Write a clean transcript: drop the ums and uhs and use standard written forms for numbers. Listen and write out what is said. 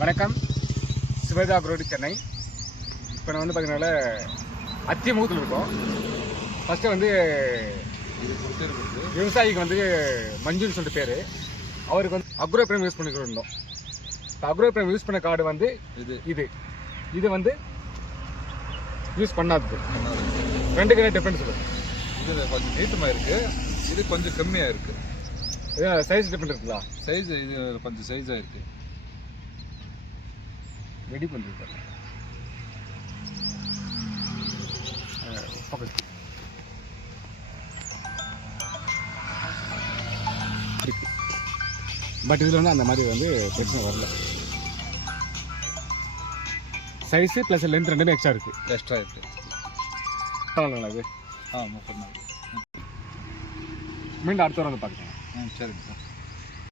வணக்கம், சிவதா ரோடு சென்னை. இப்போ நான் வந்து பார்த்தீங்கன்னா அத்திமுகத்தில் இருக்கோம். ஃபஸ்ட்டு வந்து விவசாயிக்கு வந்து மஞ்சுன்னு சொல்லிட்டு பேர். அவருக்கு வந்து அக்ரோ பிரைம் யூஸ் பண்ணிக்கிட்டு இருந்தோம். இப்போ அக்ரோ பிரைம் யூஸ் பண்ண கார்டு வந்து இது வந்து யூஸ் பண்ணாதது. ரெண்டுக்கு என்ன டிஃப்ரென்ஸ் இருக்குது? இது கொஞ்சம் நீட்டமாக இருக்குது, இது கொஞ்சம் கம்மியாக இருக்குது. சைஸ் டிஃப்ரெண்ட் இருக்குங்களா? சைஸ் இது கொஞ்சம் சைஸாக இருக்குது. ரெடி பண்ணிருக்காரு பட் இதில் வந்து அந்த மாதிரி வந்து பிரச்சனை வரல. சைஸு ப்ளஸ் லென்த் ரெண்டுமே எக்ஸ்ட்ரா இருக்குது. எக்ஸ்ட்ரா இருக்குது. இது 30 நாள். மீண்டும் அடுத்த வாரம் வந்து பார்க்குறேன். சரிங்க சார்.